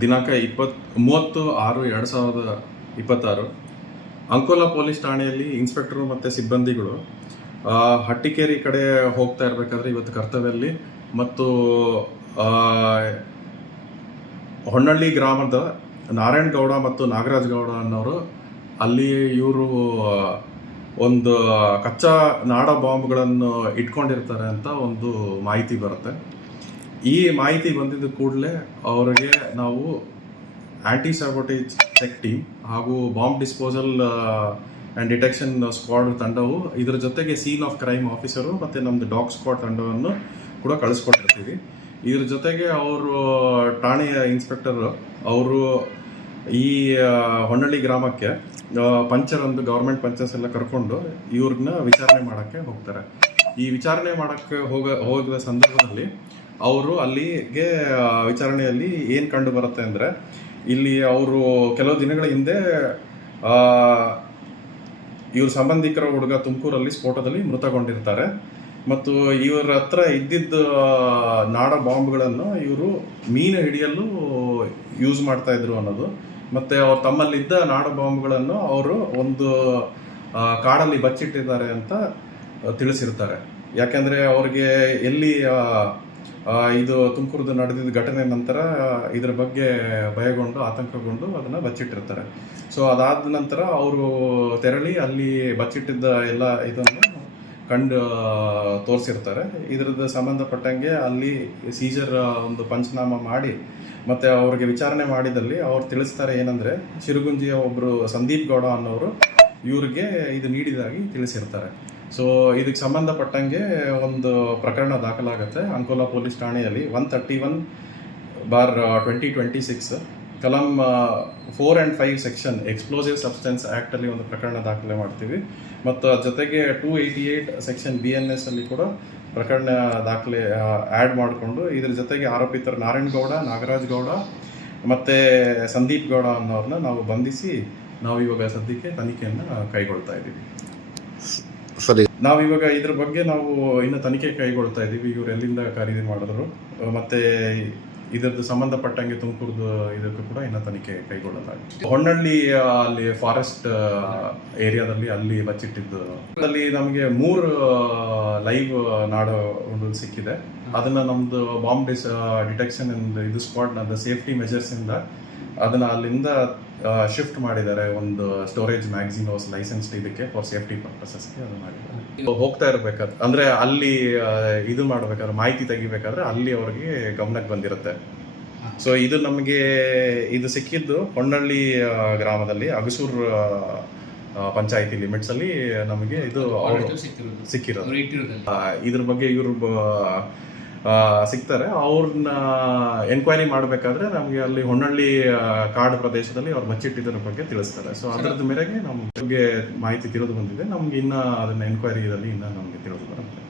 ದಿನಾಂಕ 30/6/2026 ಅಂಕೋಲಾ ಪೊಲೀಸ್ ಠಾಣೆಯಲ್ಲಿ ಇನ್ಸ್ಪೆಕ್ಟರ್ ಮತ್ತು ಸಿಬ್ಬಂದಿಗಳು ಹಟ್ಟಿಕೇರಿ ಕಡೆ ಹೋಗ್ತಾ ಇರಬೇಕಾದ್ರೆ ಇವತ್ತು ಕರ್ತವ್ಯದಲ್ಲಿ ಮತ್ತು ಹೊನ್ನಳ್ಳಿ ಗ್ರಾಮದ ನಾರಾಯಣ್ ಗೌಡ ಮತ್ತು ನಾಗರಾಜ್ ಗೌಡ ಅನ್ನೋರು ಅಲ್ಲಿ ಇವರು ಒಂದು ಕಚ್ಚಾ ನಾಡ ಬಾಂಬ್ಗಳನ್ನು ಇಟ್ಕೊಂಡಿರ್ತಾರೆ ಅಂತ ಒಂದು ಮಾಹಿತಿ ಬರುತ್ತೆ. ಈ ಮಾಹಿತಿ ಬಂದಿದ್ದ ಕೂಡಲೇ ಅವರಿಗೆ ನಾವು ಆಂಟಿ ಸ್ಯಾಬೋಟೇಜ್ ಚೆಕ್ ಟೀಮ್ ಹಾಗೂ bomb disposal and detection squad ತಂಡವು ಇದರ ಜೊತೆಗೆ ಸೀನ್ ಆಫ್ ಕ್ರೈಮ್ ಆಫೀಸರು ಮತ್ತು ನಮ್ಮದು ಡಾಗ್ ಸ್ಕ್ವಾಡ್ ತಂಡವನ್ನು ಕೂಡ ಕಳಿಸ್ಕೊಟ್ಟಿರ್ತೀವಿ. ಇದ್ರ ಜೊತೆಗೆ ಅವರು ಠಾಣೆಯ ಇನ್ಸ್ಪೆಕ್ಟರ್ ಅವರು ಈ ಹೊನ್ನಳ್ಳಿ ಗ್ರಾಮಕ್ಕೆ ಪಂಚರೊಂದು ಗೌರ್ಮೆಂಟ್ ಪಂಚರ್ಸ್ ಎಲ್ಲ ಕರ್ಕೊಂಡು ಇವ್ರನ್ನ ವಿಚಾರಣೆ ಮಾಡೋಕ್ಕೆ ಹೋಗ್ತಾರೆ. ಈ ವಿಚಾರಣೆ ಮಾಡೋಕ್ಕೆ ಹೋಗಿದ ಸಂದರ್ಭದಲ್ಲಿ ಅವರು ಅಲ್ಲಿಗೆ ವಿಚಾರಣೆಯಲ್ಲಿ ಏನು ಕಂಡು ಬರುತ್ತೆ ಅಂದರೆ, ಇಲ್ಲಿ ಅವರು ಕೆಲವು ದಿನಗಳ ಹಿಂದೆ ಇವ್ರ ಸಂಬಂಧಿಕರ ಹುಡುಗ ತುಮಕೂರಲ್ಲಿ ಸ್ಫೋಟದಲ್ಲಿ ಮೃತಗೊಂಡಿರ್ತಾರೆ ಮತ್ತು ಇವರ ಹತ್ರ ಇದ್ದಿದ್ದ ನಾಡ ಬಾಂಬ್ಗಳನ್ನು ಇವರು ಮೀನು ಹಿಡಿಯಲು ಯೂಸ್ ಮಾಡ್ತಾ ಇದ್ರು ಅನ್ನೋದು, ಮತ್ತು ಅವ್ರು ತಮ್ಮಲ್ಲಿದ್ದ ನಾಡ ಬಾಂಬ್ಗಳನ್ನು ಅವರು ಒಂದು ಕಾಡಲ್ಲಿ ಬಚ್ಚಿಟ್ಟಿದ್ದಾರೆ ಅಂತ ತಿಳಿಸಿರ್ತಾರೆ. ಯಾಕೆಂದರೆ ಅವ್ರಿಗೆ ಎಲ್ಲಿ ಇದು ತುಮಕೂರದ್ದು ನಡೆದಿದ್ದ ಘಟನೆ ನಂತರ ಇದರ ಬಗ್ಗೆ ಭಯಗೊಂಡು ಆತಂಕಗೊಂಡು ಅದನ್ನು ಬಚ್ಚಿಟ್ಟಿರ್ತಾರೆ. ಸೊ ಅದಾದ ನಂತರ ಅವರು ತೆರಳಿ ಅಲ್ಲಿ ಬಚ್ಚಿಟ್ಟಿದ್ದ ಎಲ್ಲ ಇದನ್ನು ಕಂಡು ತೋರಿಸಿರ್ತಾರೆ. ಇದರದ್ದು ಸಂಬಂಧಪಟ್ಟಂಗೆ ಅಲ್ಲಿ ಸೀಜರ್ ಒಂದು ಪಂಚನಾಮ ಮಾಡಿ ಮತ್ತು ಅವ್ರಿಗೆ ವಿಚಾರಣೆ ಮಾಡಿದಲ್ಲಿ ಅವ್ರು ತಿಳಿಸ್ತಾರೆ ಏನಂದರೆ, ಶಿರಗುಂಜಿಯ ಒಬ್ಬರು ಸಂದೀಪ್ ಗೌಡ ಅನ್ನೋರು ಇವ್ರಿಗೆ ಇದು ನೀಡಿದಾಗಿ ತಿಳಿಸಿರ್ತಾರೆ. ಸೊ ಇದಕ್ಕೆ ಸಂಬಂಧಪಟ್ಟಂಗೆ ಒಂದು ಪ್ರಕರಣ ದಾಖಲಾಗುತ್ತೆ ಅಂಕೋಲಾ ಪೊಲೀಸ್ ಠಾಣೆಯಲ್ಲಿ 131/2026 ಕಲಂ 4 and 5 ಸೆಕ್ಷನ್ ಎಕ್ಸ್ಪ್ಲೋಸಿವ್ ಸಬ್ಸ್ಟೆನ್ಸ್ ಆ್ಯಕ್ಟಲ್ಲಿ ಒಂದು ಪ್ರಕರಣ ದಾಖಲೆ ಮಾಡ್ತೀವಿ ಮತ್ತು ಅದ್ರ ಜೊತೆಗೆ 288 ಸೆಕ್ಷನ್ BNS ಅಲ್ಲಿ ಕೂಡ ಪ್ರಕರಣ ದಾಖಲೆ ಆ್ಯಡ್ ಮಾಡಿಕೊಂಡು ಇದ್ರ ಜೊತೆಗೆ ಆರೋಪಿತರು ನಾರಾಯಣ್ ಗೌಡ, ನಾಗರಾಜ್ ಗೌಡ ಮತ್ತು ಸಂದೀಪ್ ಗೌಡ ಅನ್ನೋರನ್ನ ನಾವು ಬಂಧಿಸಿ ನಾವು ಇವಾಗ ಸದ್ಯಕ್ಕೆ ತನಿಖೆಯನ್ನು ಕೈಗೊಳ್ತಾ ಇದ್ದೀವಿ. ಸರಿ, ನಾವಿವಾಗ ಇದ್ರ ಬಗ್ಗೆ ನಾವು ಇನ್ನು ತನಿಖೆ ಕೈಗೊಳ್ತಾ ಇದ್ದೀವಿ. ಇವ್ರು ಎಲ್ಲಿಂದ ಖರೀದಿ ಮಾಡಿದ್ರು ಮತ್ತೆ ಇದರದ್ದು ಸಂಬಂಧಪಟ್ಟಂಗೆ ತುಮಕೂರ್ದು ಇದಕ್ಕೂ ಕೂಡ ಇನ್ನು ತನಿಖೆ ಕೈಗೊಳ್ಳಲಾಗಿದೆ. ಹೊನ್ನಳ್ಳಿ ಅಲ್ಲಿ ಫಾರೆಸ್ಟ್ ಏರಿಯಾದಲ್ಲಿ ಅಲ್ಲಿ ಬಚ್ಚಿಟ್ಟಿದ್ದು ಅಲ್ಲಿ ನಮಗೆ 3 ಲೈವ್ ನಾಡು ಸಿಕ್ಕಿದೆ. ಅದನ್ನ ನಮ್ದು ಬಾಂಬ್ ಡಿಟೆಕ್ಷನ್ ಇದು ಸ್ಕ್ವಾಡ್ ಸೇಫ್ಟಿ ಮೆಜರ್ಸ್ ಇಂದ ಅದನ್ನ ಅಲ್ಲಿಂದ ಶಿಫ್ಟ್ ಮಾಡಿದ್ದಾರೆ ಒಂದು ಸ್ಟೋರೇಜ್ ಮ್ಯಾಗಝಿನ್ ಹೌಸ್ ಲೈಸೆನ್ಸ್ ಇದಕ್ಕೆ ಫಾರ್ ಸೇಫ್ಟಿ ಪರ್ಪಸಸ್ಗೆ ಅದು ಮಾಡಿದ್ದಾರೆ. ಹೋಗ್ತಾ ಇರಬೇಕಾದ್ರೆ ಅಂದರೆ ಅಲ್ಲಿ ಇದು ಮಾಡಬೇಕಾದ್ರೆ ಮಾಹಿತಿ ತೆಗಿಬೇಕಾದ್ರೆ ಅಲ್ಲಿ ಅವ್ರಿಗೆ ಗಮನಕ್ಕೆ ಬಂದಿರುತ್ತೆ. ಸೊ ಇದು ನಮಗೆ ಇದು ಸಿಕ್ಕಿದ್ದು ಹೊನ್ನಳ್ಳಿ ಗ್ರಾಮದಲ್ಲಿ ಅಗಸೂರ್ ಪಂಚಾಯಿತಿ ಲಿಮಿಟ್ಸ್ ಅಲ್ಲಿ ನಮಗೆ ಇದು ಸಿಕ್ಕಿರೋದು. ಇದ್ರ ಬಗ್ಗೆ ಇವರು ಸಿಗ್ತಾರೆ. ಅವ್ರನ್ನ ಎನ್ಕ್ವೈರಿ ಮಾಡಬೇಕಾದ್ರೆ ನಮಗೆ ಅಲ್ಲಿ ಹೊನ್ನಳ್ಳಿ ಕಾಡು ಪ್ರದೇಶದಲ್ಲಿ ಅವ್ರು ಬಚ್ಚಿಟ್ಟಿದ್ದರ ಬಗ್ಗೆ ತಿಳಿಸ್ತಾರೆ. ಸೊ ಅದರದ ಮೇರೆಗೆ ನಮಗೆ ಮಾಹಿತಿ ತಿಳಿದು ಬಂದಿದೆ. ನಮ್ಗೆ ಇನ್ನ ಅದನ್ನ ಎನ್ಕ್ವೈರಿಯಲ್ಲಿ ಇನ್ನ ನಮಗೆ ತಿಳಿದು ಬರುತ್ತೆ.